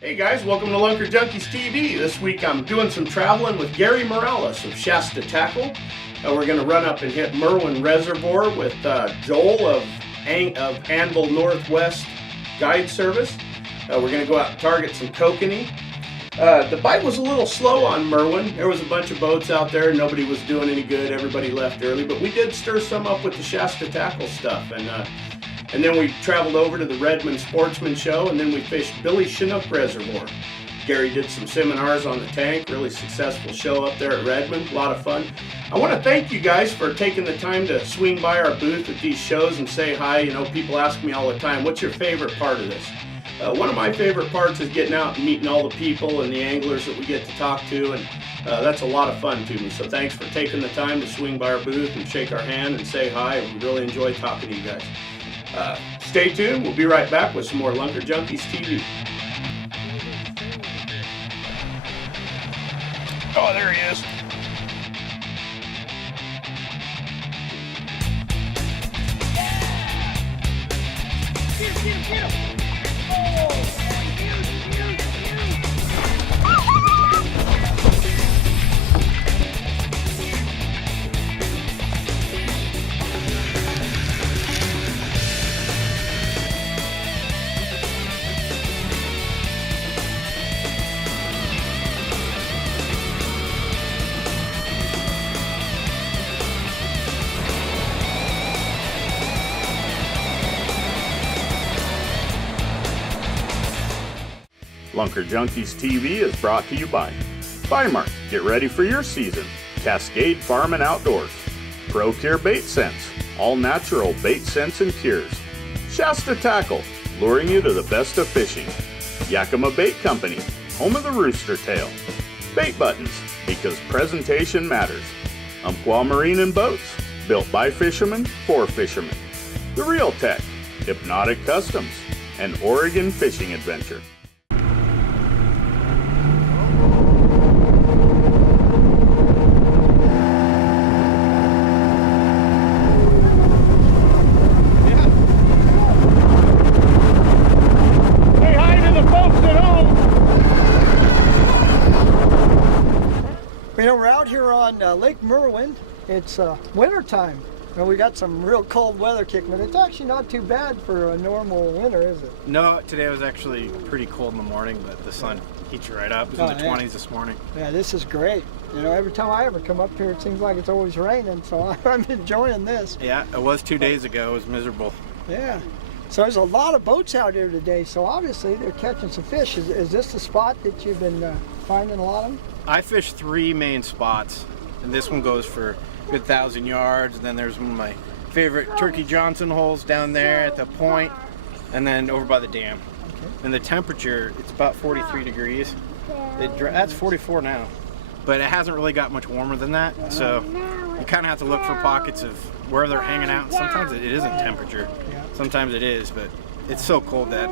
Hey guys, welcome to Lunker Junkies TV. This week I'm doing some traveling with Gary Morales of Shasta Tackle. We're going to run up and hit Merwin Reservoir with Joel of Anvil Northwest Guide Service. We're going to go out and target some kokanee. The bite was a little slow on Merwin. There was a bunch of boats out there. Nobody was doing any good. Everybody left early, but we did stir some up with the Shasta Tackle stuff. And then we traveled over to the Redmond Sportsman Show, and then we fished Billy Chinook Reservoir. Gary did some seminars on the tank, really successful show up there at Redmond, a lot of fun. I want to thank you guys for taking the time to swing by our booth at these shows and say hi. You know, people ask me all the time, what's your favorite part of this? One of my favorite parts is getting out and meeting all the people and the anglers that we get to talk to, and that's a lot of fun to me. So thanks for taking the time to swing by our booth and shake our hand and say hi. We really enjoy talking to you guys. Stay tuned. We'll be right back with some more Lunker Junkies TV. Oh, there he is. Get him. Oh, Lunker Junkies TV is brought to you by Mark. Get ready for your season. Cascade Farm and Outdoors. ProCure Bait Scents. All natural bait scents and cures. Shasta Tackle. Luring you to the best of fishing. Yakima Bait Company. Home of the Rooster Tail. Bait Buttons. Because presentation matters. Umpqua Marine and Boats. Built by fishermen for fishermen. The Real Tech. Hypnotic Customs. And Oregon Fishing Adventure. You know, we're out here on Lake Merwin. It's winter time, and we got some real cold weather kicking, but it's actually not too bad for a normal winter, is it? No, today was actually pretty cold in the morning, but the sun heats you right up. It was in the 20s this morning. Yeah, this is great. You know, every time I ever come up here, it seems like it's always raining, so I'm enjoying this. Yeah, it was 2 days ago. It was miserable. Yeah. So there's a lot of boats out here today, so obviously they're catching some fish. Is this the spot that you've been finding a lot of them? I fished 3 main spots, and this one goes for a good 1,000 yards. And then there's one of my favorite Turkey Johnson holes down there at the point, and then over by the dam. Okay. And the temperature, it's about 43 degrees. That's 44 now, but it hasn't really got much warmer than that. So you kind of have to look for pockets of where they're hanging out. Sometimes it isn't temperature. Sometimes it is, but it's so cold that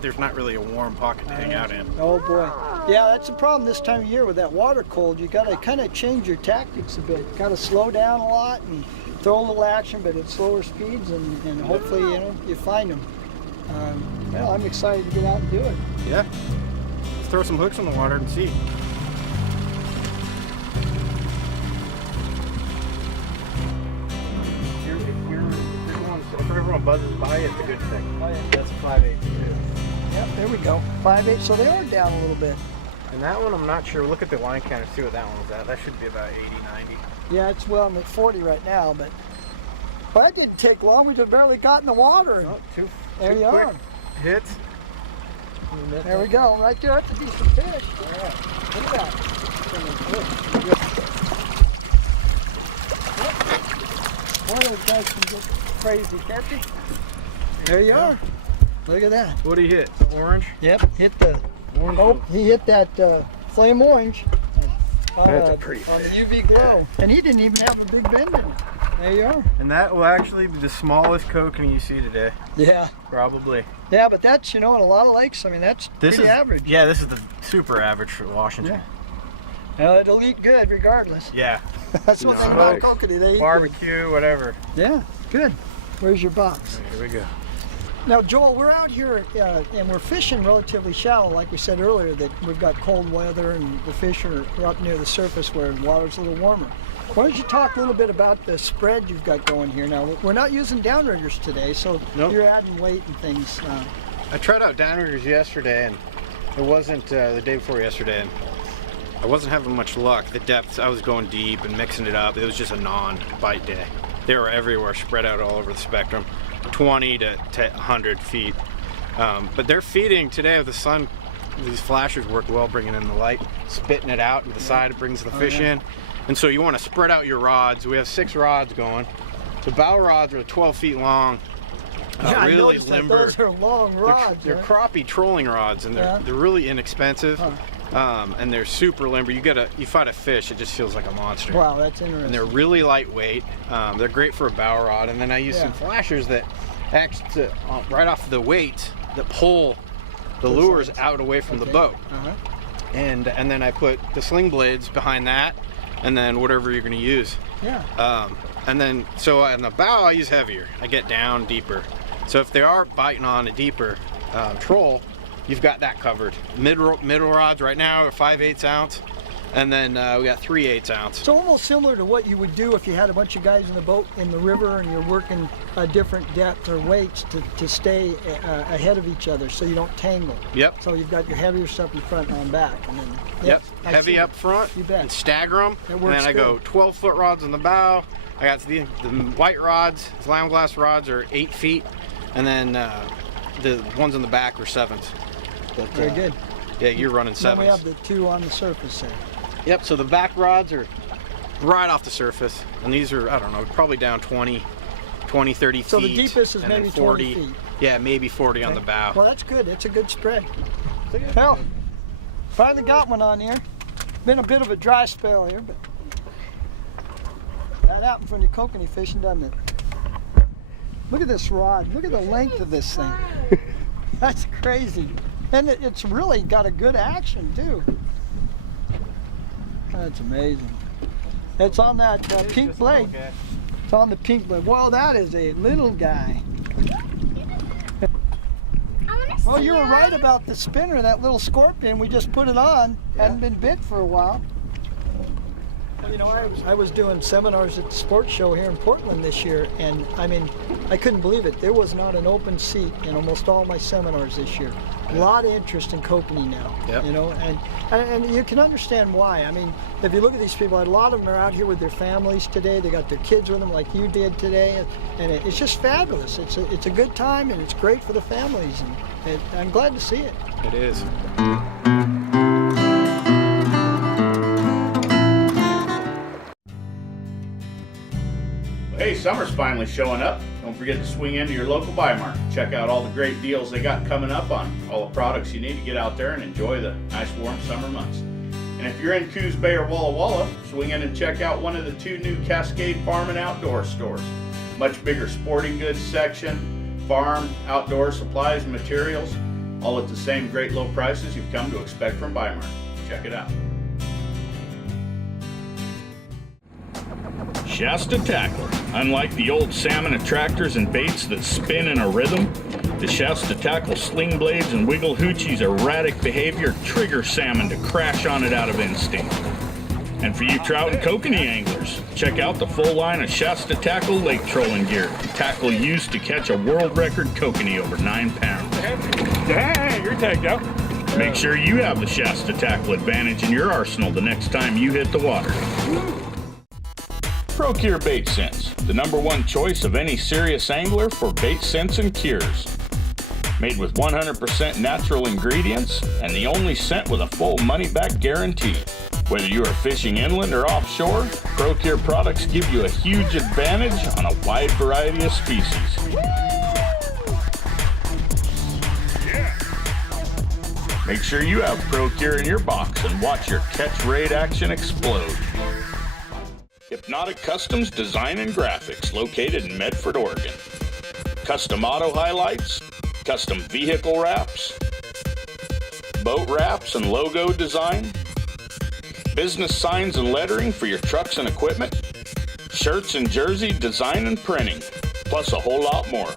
there's not really a warm pocket to hang out in. Oh boy. Yeah, that's the problem this time of year with that water cold. You got to kind of change your tactics a bit. You got to slow down a lot and throw a little action, but at slower speeds, and hopefully, you know, you find them. Well, I'm excited to get out and do it. Yeah. Let's throw some hooks in the water and see. If everyone buzzes by, it's a good thing. Oh, yeah. That's a 5/8 too. Yep, there we go. 5/8, so they are down a little bit. And that one, I'm not sure. Look at the line count and see what that one was at. That should be about 80, 90. Yeah, it's well, I'm at 40 right now, but that didn't take long. We just barely got in the water. Oh, two there you quick are. hits. There we go. Right there, that's a decent fish. Yeah. Look at that. One of those guys can get crazy, can't he? There you are. Look at that. What did he hit? The orange? Yep, hit the Orange. Oh, he hit that flame orange That's a pretty on the fish. UV glow. And he didn't even have a big bend in it. There you are. And that will actually be the smallest kokanee you see today. Yeah. Probably. Yeah, but that's, you know, in a lot of lakes, I mean, that's pretty average. Yeah, this is the super average for Washington. Yeah. Well, it'll eat good regardless. Yeah. That's what they call kokanee. They eat barbecue, whatever. good. Yeah, good. Where's your box? Here we go. Now, Joel, we're out here and we're fishing relatively shallow, like we said earlier, that we've got cold weather and the fish are up near the surface where the water's a little warmer. Why don't you talk a little bit about the spread you've got going here? Now, we're not using downriggers today, so Nope. You're adding weight and things. I tried out downriggers yesterday, and it wasn't the day before yesterday, and I wasn't having much luck. The depths, I was going deep and mixing it up. It was just a non-bite day. They were everywhere, spread out all over the spectrum, 20 to 100 feet. But they're feeding today with the sun. These flashers work well, bringing in the light, spitting it out to the side, it brings the fish in. And so you want to spread out your rods. We have 6 rods going. The bow rods are 12 feet long, Yeah, really I noticed limber. that those are long rods. They're right? crappie trolling rods, and they're really inexpensive. And they're super limber. You fight a fish, it just feels like a monster. Wow, that's interesting. And they're really lightweight. They're great for a bow rod. And then I use some flashers that act right off the weight that pull the lures out away from the boat. And then I put the sling blades behind that, and then whatever you're going to use. And then so on the bow I use heavier. I get down deeper. So if they are biting on a deeper troll, you've got that covered. Middle rods right now are 5/8 ounce, and then we got 3/8 ounce. So almost similar to what you would do if you had a bunch of guys in the boat in the river and you're working different depth or weights to stay ahead of each other so you don't tangle. Yep. So you've got your heavier stuff in front and on back. And then, Yep. I Heavy see. up front You bet. and stagger them. It And works then I go good. 12-foot rods on the bow. I got the white rods, slam glass rods are 8 feet, and then the ones on the back are 7s. But, Very good. Yeah, you're running 7s. Then we have the 2 on the surface there. Yep, so the back rods are right off the surface, and these are, I don't know, probably down 20, 30 feet. So the deepest is and then maybe 20 feet. Yeah, maybe 40 on the bow. Well, that's good. It's a good spread. Well, finally got one on here. Been a bit of a dry spell here, but that happened when you're kokanee fishing, doesn't it? Look at this rod. Look at the length of this thing. That's crazy. And it's really got a good action, too. That's amazing. It's on that pink blade. It's on the pink blade. Well, that is a little guy. Well, you were right about the spinner, that little scorpion. We just put it on. Hadn't been bit for a while. You know, I was doing seminars at the sports show here in Portland this year, and I mean, I couldn't believe it. There was not an open seat in almost all my seminars this year. A lot of interest in kokanee now, you know, and you can understand why. I mean, if you look at these people, a lot of them are out here with their families today. They got their kids with them like you did today, and it's just fabulous. It's a good time, and it's great for the families, and I'm glad to see it. It is. Hey, summer's finally showing up. Don't forget to swing into your local buy market. Check out all the great deals they got coming up on all the products you need to get out there and enjoy the nice warm summer months. And if you're in Coos Bay or Walla Walla, swing in and check out one of the 2 new Cascade Farm and Outdoor stores. Much bigger sporting goods section, farm, outdoor supplies and materials, all at the same great low prices you've come to expect from Buy Mart. Check it out. Shasta Tackle. Unlike the old salmon attractors and baits that spin in a rhythm, the Shasta Tackle sling blades and wiggle hoochie's erratic behavior trigger salmon to crash on it out of instinct. And for you trout and kokanee anglers, check out the full line of Shasta Tackle lake trolling gear. Tackle used to catch a world record kokanee over 9 pounds. Hey, you're tagged out. Make sure you have the Shasta Tackle advantage in your arsenal the next time you hit the water. Procure Bait Sense, the #1 choice of any serious angler for bait scents and cures. Made with 100% natural ingredients and the only scent with a full money-back guarantee. Whether you are fishing inland or offshore, Procure products give you a huge advantage on a wide variety of species. Make sure you have Procure in your box and watch your catch rate action explode. Hypnotic Customs Design and Graphics, located in Medford, Oregon. Custom auto highlights, custom vehicle wraps, boat wraps and logo design, business signs and lettering for your trucks and equipment, shirts and jersey design and printing, plus a whole lot more.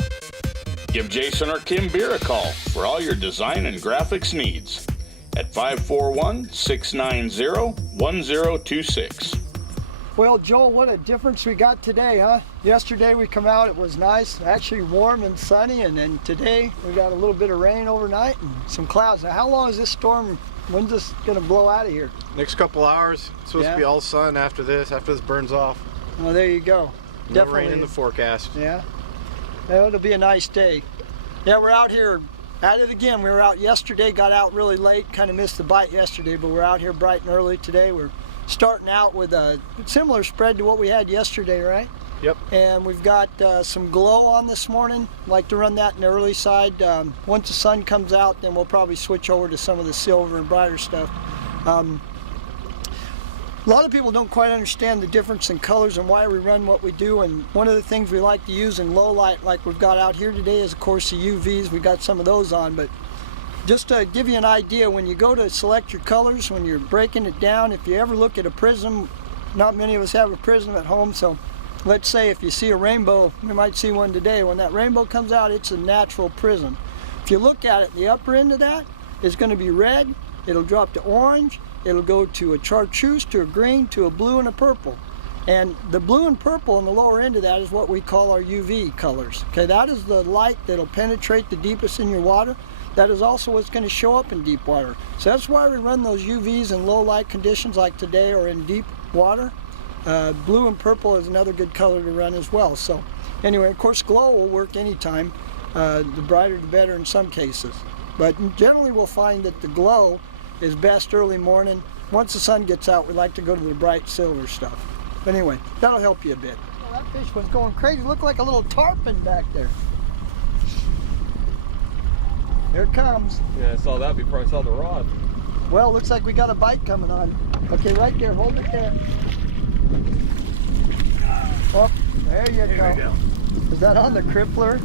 Give Jason or Kim Beer a call for all your design and graphics needs at 541-690-1026. Well, Joel, what a difference we got today, huh? Yesterday we come out, it was nice, actually warm and sunny, and then today we got a little bit of rain overnight and some clouds. Now, how long is this storm, when's this gonna blow out of here? Next couple hours. It's supposed to be all sun after this burns off. Oh, there you go. No Definitely rain in the forecast. Yeah. Well, it'll be a nice day. Yeah, we're out here at it again. We were out yesterday, got out really late, kind of missed the bite yesterday, but we're out here bright and early today. We're starting out with a similar spread to what we had yesterday, right? Yep. And we've got some glow on this morning. Like to run that in the early side. Once the sun comes out, then we'll probably switch over to some of the silver and brighter stuff. A lot of people don't quite understand the difference in colors and why we run what we do, and one of the things we like to use in low light like we've got out here today is of course the UVs. We got some of those on, but just to give you an idea, when you go to select your colors, when you're breaking it down, if you ever look at a prism, not many of us have a prism at home, so let's say if you see a rainbow, you might see one today, when that rainbow comes out, it's a natural prism. If you look at it, the upper end of that is going to be red, it'll drop to orange, it'll go to a chartreuse, to a green, to a blue, and a purple. And the blue and purple on the lower end of that is what we call our UV colors. Okay, that is the light that'll penetrate the deepest in your water. That is also what's going to show up in deep water. So that's why we run those UVs in low light conditions like today or in deep water. Blue and purple is another good color to run as well. So anyway, of course, glow will work anytime. The brighter the better in some cases. But generally we'll find that the glow is best early morning. Once the sun gets out, we like to go to the bright silver stuff. But anyway, that'll help you a bit. Well, that fish was going crazy. Looked like a little tarpon back there. Here it comes. Yeah, I saw that before I saw the rod. Well, looks like we got a bite coming on. Okay, right there. Hold it there. Oh, there you go. Is that on the crippler?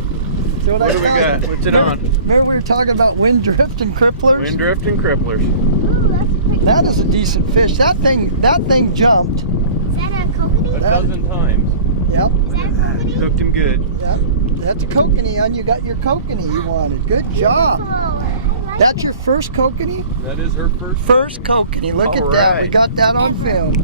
See what do we got? What's it on? Remember we were talking about wind drift and cripplers? Wind drift and cripplers. That is a decent fish. That thing jumped. Is that a kokanee? A dozen times. Yep. Is that a kokanee? Hooked him good. Yep. That's a kokanee, and you got your kokanee you wanted. Good job. Beautiful. I like That's it. your first kokanee? That is her first. First kokanee. Look at All that. right. We got that on film.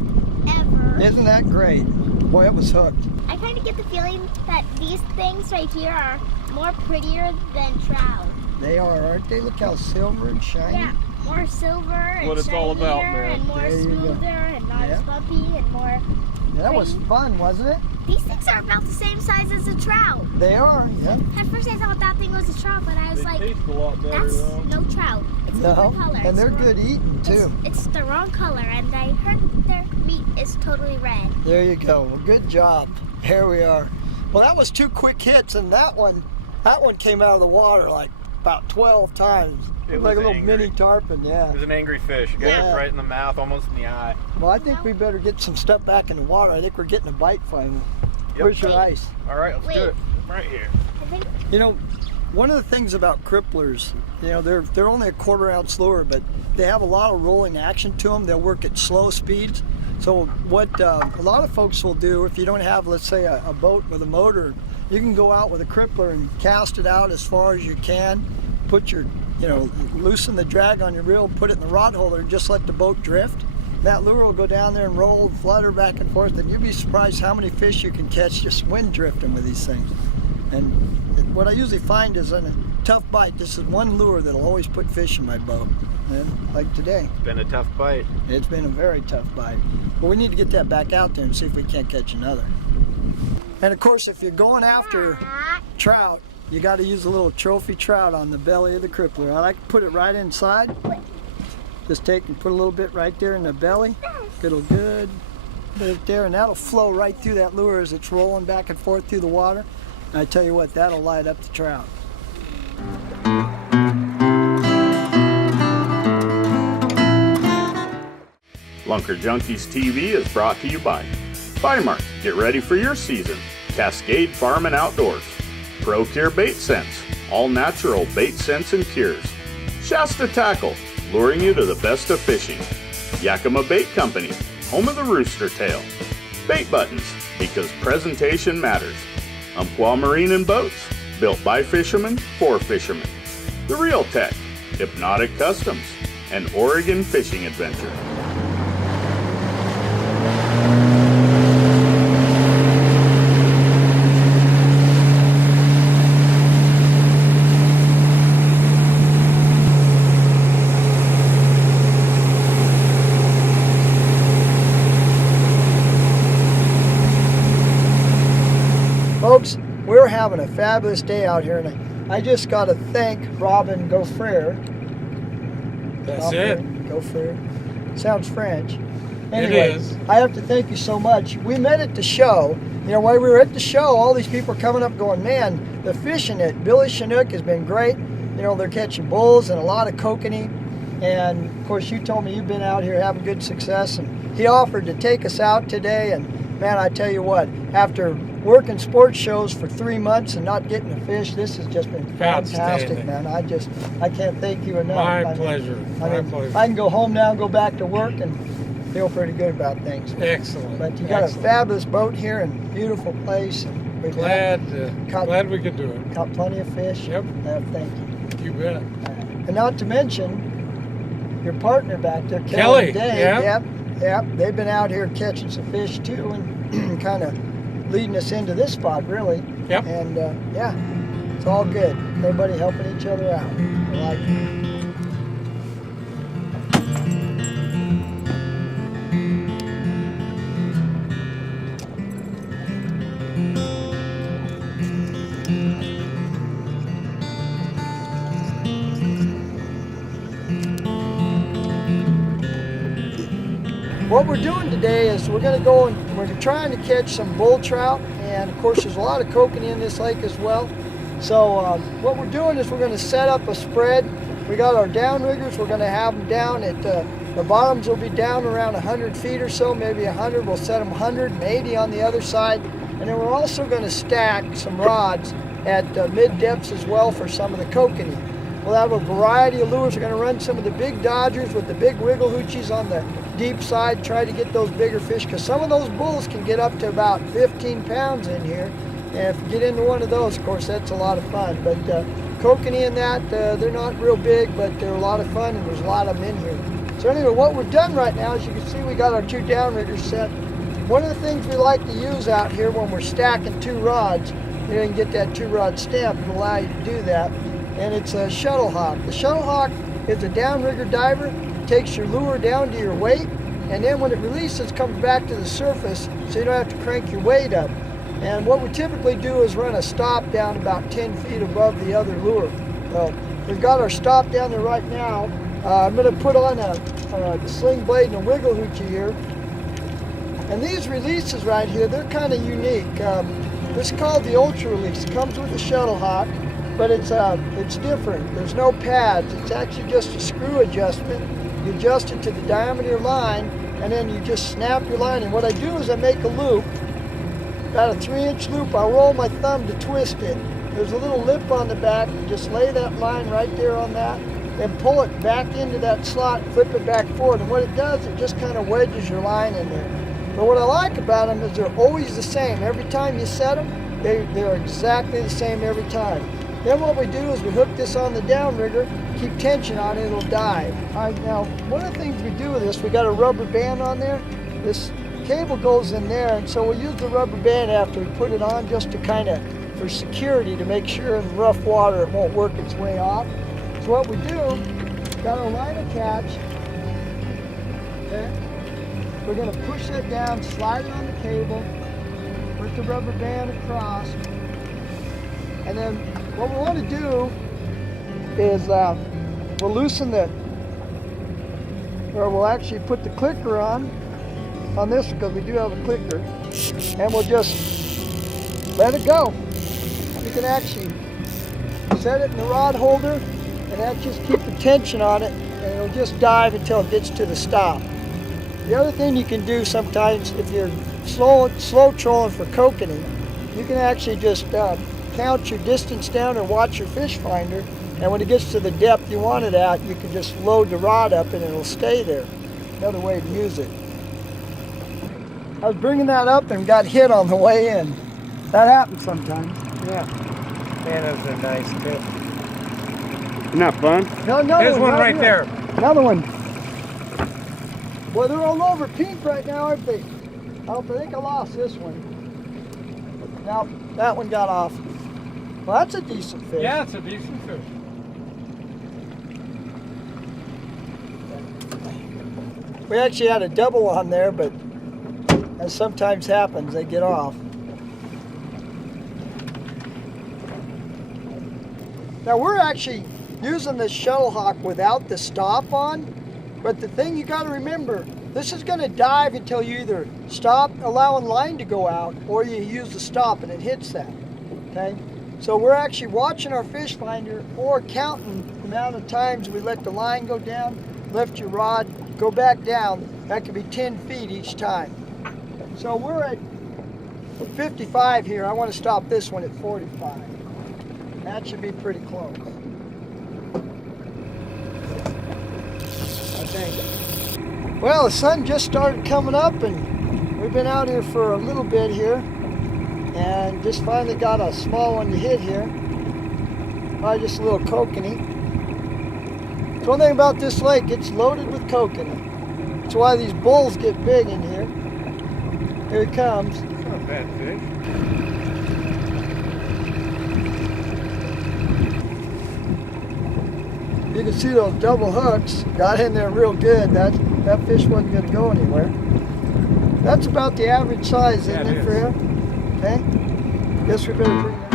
Ever. Isn't that great? Boy, it was hooked. I kind of get the feeling that these things right here are more prettier than trout. They are, aren't they? Look how silver and shiny. Yeah, more silver and What it's all about, man. and more There you go. smoother and not Yeah. as bumpy and more. That was fun, wasn't it? These things are about the same size as a trout. They are, yeah. At first I thought that thing was a trout, but I was They like, taste a lot better that's though. no trout. It's a No, different color. and they're It's good eating too. It's the wrong color, and I heard their meat is totally red. There you go. Well, good job. Here we are. Well, that was 2 quick hits, and that one came out of the water like about 12 times. It Looked like a was little angry. mini tarpon, yeah. It was an angry fish. It got Yeah. it right in the mouth, almost in the eye. Well, I think we better get some stuff back in the water. I think we're getting a bite finally. Where's your ice? All right, let's do Wait. it. Right here. I think You know, one of the things about cripplers, you know, they're only a 1/4 ounce lure, but they have a lot of rolling action to them. They'll work at slow speeds. So what a lot of folks will do, if you don't have, let's say, a boat with a motor, you can go out with a crippler and cast it out as far as you can. Put your, loosen the drag on your reel, put it in the rod holder, and just let the boat drift. That lure will go down there and roll, flutter back and forth, and you'll be surprised how many fish you can catch just wind drifting with these things. And what I usually find is on a tough bite, this is one lure that'll always put fish in my boat. And like today, It's been a tough bite. it's been a very tough bite. But we need to get that back out there and see if we can't catch another. And of course, if you're going after trout, you got to use a little trophy trout on the belly of the crippler. I like to put it right inside. Just take and put a little bit right there in the belly. It'll good right there, and that'll flow right through that lure as it's rolling back and forth through the water. And I tell you what, that'll light up the trout. Lunker Junkies TV is brought to you by Mark. Get ready for your season. Cascade Farm and Outdoors. Pro Cure Bait Scents. All natural bait scents and cures. Shasta Tackle. Luring you to the best of fishing. Yakima Bait Company. Home of the rooster tail. Bait Buttons. Because presentation matters. Umpqua Marine and Boats. Built by fishermen for fishermen. The Real Tech, Hypnotic Customs, and Oregon Fishing Adventure. Folks, we're having a fabulous day out here, and I just got to thank Robin Gaufrere. That's it. Gaufrere. Sounds French. It is. I have to thank you so much. We met at the show. You know, while we were at the show, all these people are coming up going, man, the fishing at Billy Chinook has been great. You know, they're catching bulls and a lot of kokanee. And, of course, you told me you've been out here having good success. And he offered to take us out today. And, man, I tell you what, after working sports shows for 3 months and not getting a fish, this has just been fantastic, Outstanding. man. I can't thank you enough. My pleasure. I can go home now and go back to work and feel pretty good about things. Excellent. But you got Excellent. a fabulous boat here and beautiful place. And we've Glad we could do it. caught plenty of fish. Yep. Thank you. You bet. And not to mention your partner back there, Kelly, and Dave. yeah. Yep. They've been out here catching some fish too, and kind of leading us into this spot, really. Yep. And yeah, it's all good. Everybody helping each other out. I like it. What we're doing today is we're going to go and we're trying to catch some bull trout, and of course there's a lot of kokanee in this lake as well. So what we're doing is we're going to set up a spread. We got our downriggers. We're going to have them down at the bottoms will be down around 100 feet or so, maybe 100. We'll set them 180 on the other side, and then we're also going to stack some rods at mid depths as well for some of the kokanee. We'll have a variety of lures. We're going to run some of the big dodgers with the big wiggle hoochies on the deep side, try to get those bigger fish, because some of those bulls can get up to about 15 pounds in here. And if you get into one of those, of course, that's a lot of fun. But kokanee and that, they're not real big, but they're a lot of fun, and there's a lot of them in here. So anyway, what we've done right now, as you can see, we got our two downriggers set. One of the things we like to use out here when we're stacking two rods, you know, you can get that two rod stamp and allow you to do that. And it's a shuttle hawk. The shuttle hawk is a downrigger diver. Takes your lure down to your weight, and then when it releases, comes back to the surface, so you don't have to crank your weight up. And what we typically do is run a stop down about 10 feet above the other lure. So we've got our stop down there right now. I'm going to put on a sling blade and a wiggle hoochie here. And these releases right here, they're kind of unique. This is called the Ultra Release. It comes with the shuttle hawk, but it's different. There's no pads. It's actually just a screw adjustment. You adjust it to the diameter line, and then you just snap your line. And what I do is I make a loop, about a 3-inch loop. I roll my thumb to twist it. There's a little lip on the back. You just lay that line right there on that, then pull it back into that slot, flip it back forward. And what it does, it just kind of wedges your line in there. But what I like about them is they're always the same. Every time you set them, they're exactly the same every time. Then what we do is we hook this on the downrigger, keep tension on it, it'll dive. All right, now, one of the things we do with this, we got a rubber band on there. This cable goes in there, and so we'll use the rubber band after we put it on just to kind of, for security, to make sure in rough water it won't work its way off. So what we do, got our line attached, okay? We're gonna push it down, slide it on the cable, put the rubber band across, and then what we want to do is we'll loosen we'll actually put the clicker on this, because we do have a clicker, and we'll just let it go. You can actually set it in the rod holder, and that just keep the tension on it, and it'll just dive until it gets to the stop. The other thing you can do sometimes, if you're slow trolling for kokanee, you can actually just count your distance down or watch your fish finder, and when it gets to the depth you want it at, you can just load the rod up and it'll stay there. Another way to use it. I was bringing that up and got hit on the way in. That happens sometimes. Yeah. Man, those are nice fish. Isn't that fun? No, another There's one right here. there. Another one. Boy, they're all over pink right now, aren't they? I think I lost this one. Now, that one got off. Well, that's a decent fish. Yeah, it's a decent fish. We actually had a double on there, but as sometimes happens, they get off. Now we're actually using this shuttle hawk without the stop on, but the thing you got to remember, this is going to dive until you either stop allowing line to go out or you use the stop and it hits that, okay? So we're actually watching our fish finder or counting the amount of times we let the line go down, lift your rod, go back down. That could be 10 feet each time. So we're at 55 here. I want to stop this one at 45. That should be pretty close, I think. Well, the sun just started coming up and we've been out here for a little bit here and just finally got a small one to hit here. Probably just a little kokanee. The one thing about this lake, it's loaded with kokanee. That's why these bulls get big in here. Here he comes. It's not a bad fish. You can see those double hooks got in there real good. That fish wasn't going to go anywhere. That's about the average size, isn't it, for him? Okay. Guess we better bring that.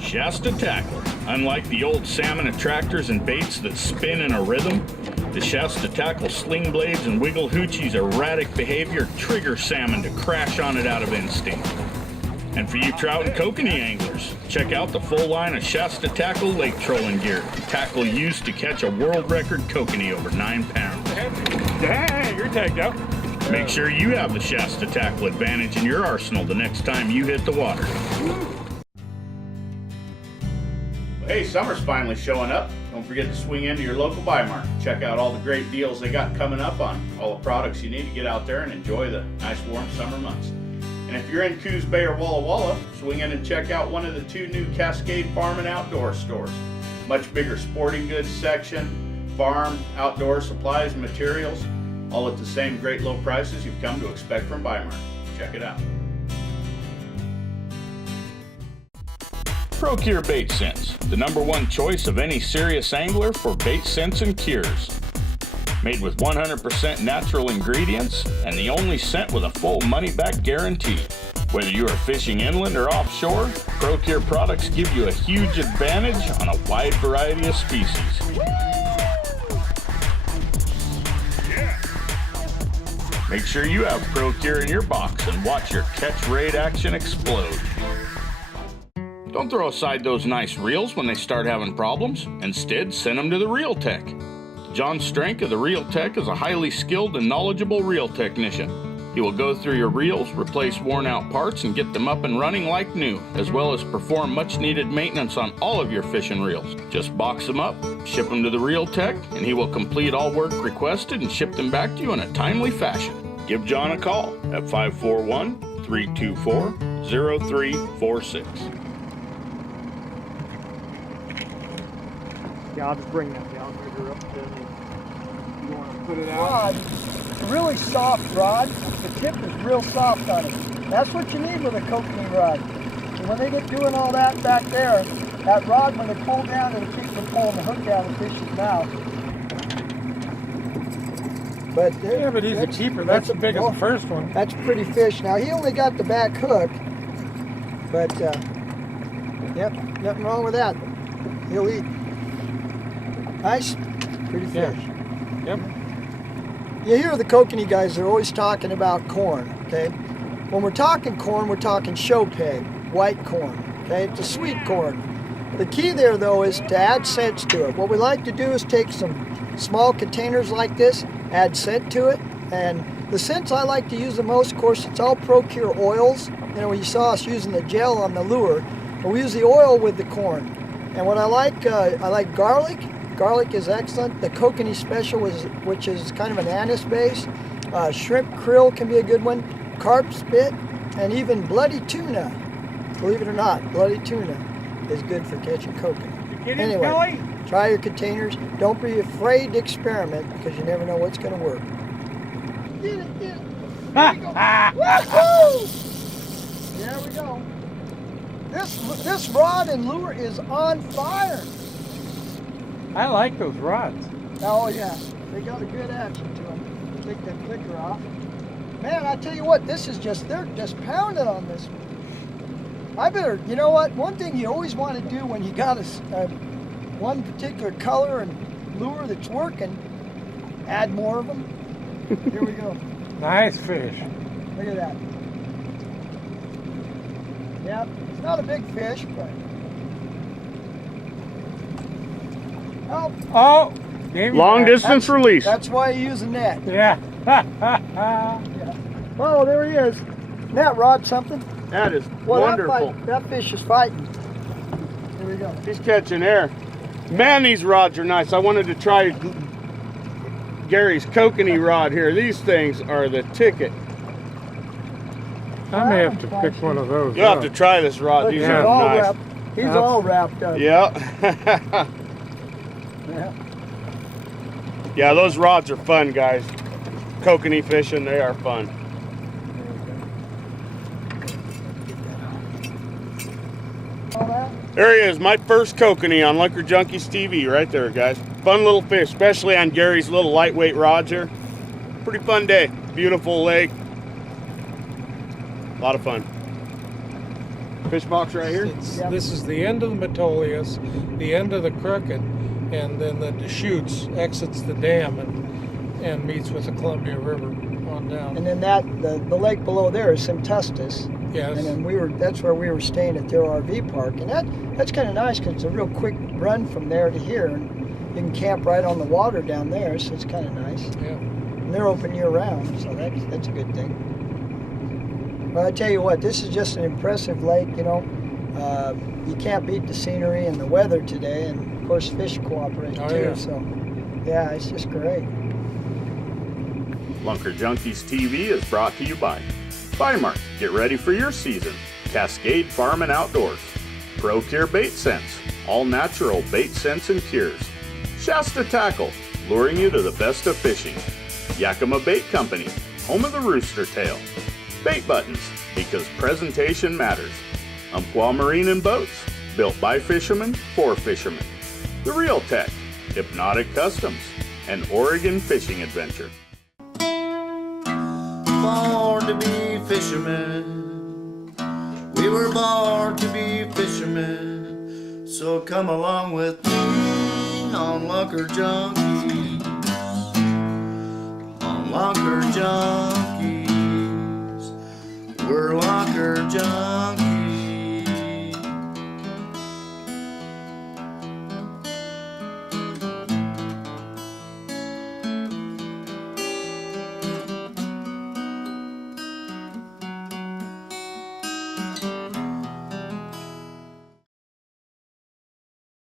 Shasta tackle. Unlike the old salmon attractors and baits that spin in a rhythm, the Shasta tackle sling blades and wiggle hoochie's erratic behavior trigger salmon to crash on it out of instinct. And for you trout and kokanee anglers, check out the full line of Shasta tackle lake trolling gear. Tackle used to catch a world record kokanee over 9 pounds. Hey, you're tagged out. Make sure you have the Shasta tackle advantage in your arsenal the next time you hit the water. Hey, summer's finally showing up. Don't forget to swing into your local buy market. Check out all the great deals they got coming up on all the products you need to get out there and enjoy the nice warm summer months. And if you're in Coos Bay or Walla Walla, swing in and check out one of the 2 new Cascade Farm and Outdoor stores. Much bigger sporting goods section, farm, outdoor supplies and materials, all at the same great low prices you've come to expect from Buy Mart. Check it out. Procure Bait Scents, the #1 choice of any serious angler for bait scents and cures. Made with 100% natural ingredients and the only scent with a full money-back guarantee. Whether you are fishing inland or offshore, Procure products give you a huge advantage on a wide variety of species. Make sure you have Procure in your box and watch your catch rate action explode. Don't throw aside those nice reels when they start having problems. Instead, send them to the Reel Tech. John Strank of the Reel Tech is a highly skilled and knowledgeable reel technician. He will go through your reels, replace worn out parts, and get them up and running like new, as well as perform much needed maintenance on all of your fishing reels. Just box them up, ship them to the Reel Tech, and he will complete all work requested and ship them back to you in a timely fashion. Give John a call at 541-324-0346. Yeah, I'll just bring that Downrigger up then. You want to put it out? Rod, it's a really soft rod. The tip is real soft on it. That's what you need with a kokanee rod. And when they get doing all that back there, that rod, when they pull down, it'll keep from pulling the hook out of the fish's mouth. But Yeah, but he's a keeper. That's the biggest first one. That's a pretty fish. Now, he only got the back hook, but, yep, nothing wrong with that. He'll eat. Nice, pretty fish. Yep. You hear the kokanee guys, they're always talking about corn, okay? When we're talking corn, we're talking show peg, white corn, okay? It's a sweet corn. The key there, though, is to add scents to it. What we like to do is take some small containers like this, add scent to it, and the scents I like to use the most, of course, it's all Procure oils. You know, you saw us using the gel on the lure, but we use the oil with the corn. And what I like garlic. Garlic is excellent. The kokanee special, which is kind of an anise base. Shrimp krill can be a good one. carp spit, and even bloody tuna. Believe it or not, bloody tuna is good for catching kokanee. Get in, Anyway, Kelly. try your containers. Don't be afraid to experiment because you never know what's going to work. Get it, get it. There we go. Woo-hoo! There we go. This rod and lure is on fire. I like those rods. Oh yeah, they got a good action to them. Take that clicker off. Man, I tell you what, they're just pounding on this one. I better, you know what? One thing you always want to do when you got one particular color and lure that's working, add more of them. Here we go. Nice fish. Look at that. Yep, it's not a big fish, but. Oh, gave me Long that. distance release. That's why you use a net. Yeah. Yeah. Oh, there he is. Net rod something. That is Well, wonderful. that fish is fighting. Here we go. He's catching air. Man, these rods are nice. I wanted to try Gary's kokanee rod here. These things are the ticket. I may have to pick one of those. You'll have to try this rod. Look, These he's are all nice. wrapped. He's all wrapped up. Yeah. Yeah. Yeah, those rods are fun, guys. Kokanee fishing, they are fun. All that. There he is, my first kokanee on Lunker Junkies TV right there, guys. Fun little fish, especially on Gary's little lightweight rods here. Pretty fun day. Beautiful lake. A lot of fun. Fish box right here. This is the end of the Metolius, the end of the Crooked, and then the Deschutes exits the dam and meets with the Columbia River on down. And then the lake below there is Semtustus. Yes. And then that's where we were staying at their RV park. And that's kind of nice because it's a real quick run from there to here. And you can camp right on the water down there, so it's kind of nice. Yeah. And they're open year round, so that's a good thing. But I tell you what, this is just an impressive lake, you know. You can't beat the scenery and the weather today, and of course fish cooperate too. Yeah. So yeah, it's just great. Lunker Junkies TV is brought to you by Mark. Get ready for your season. Cascade Farm and Outdoors. Procure Bait Sense. All natural bait scents and cures. Shasta Tackle. Luring you to the best of fishing. Yakima Bait Company. Home of the rooster tail. Bait Buttons. Because presentation matters. Umpqua Marine and Boats. Built by fishermen for fishermen. The Real Tech. Hypnotic Customs. And Oregon Fishing Adventure. Born to be fishermen. We were born to be fishermen. So come along with me on Lunker Junkies. On Lunker Junkies. We're Lunker Junkies.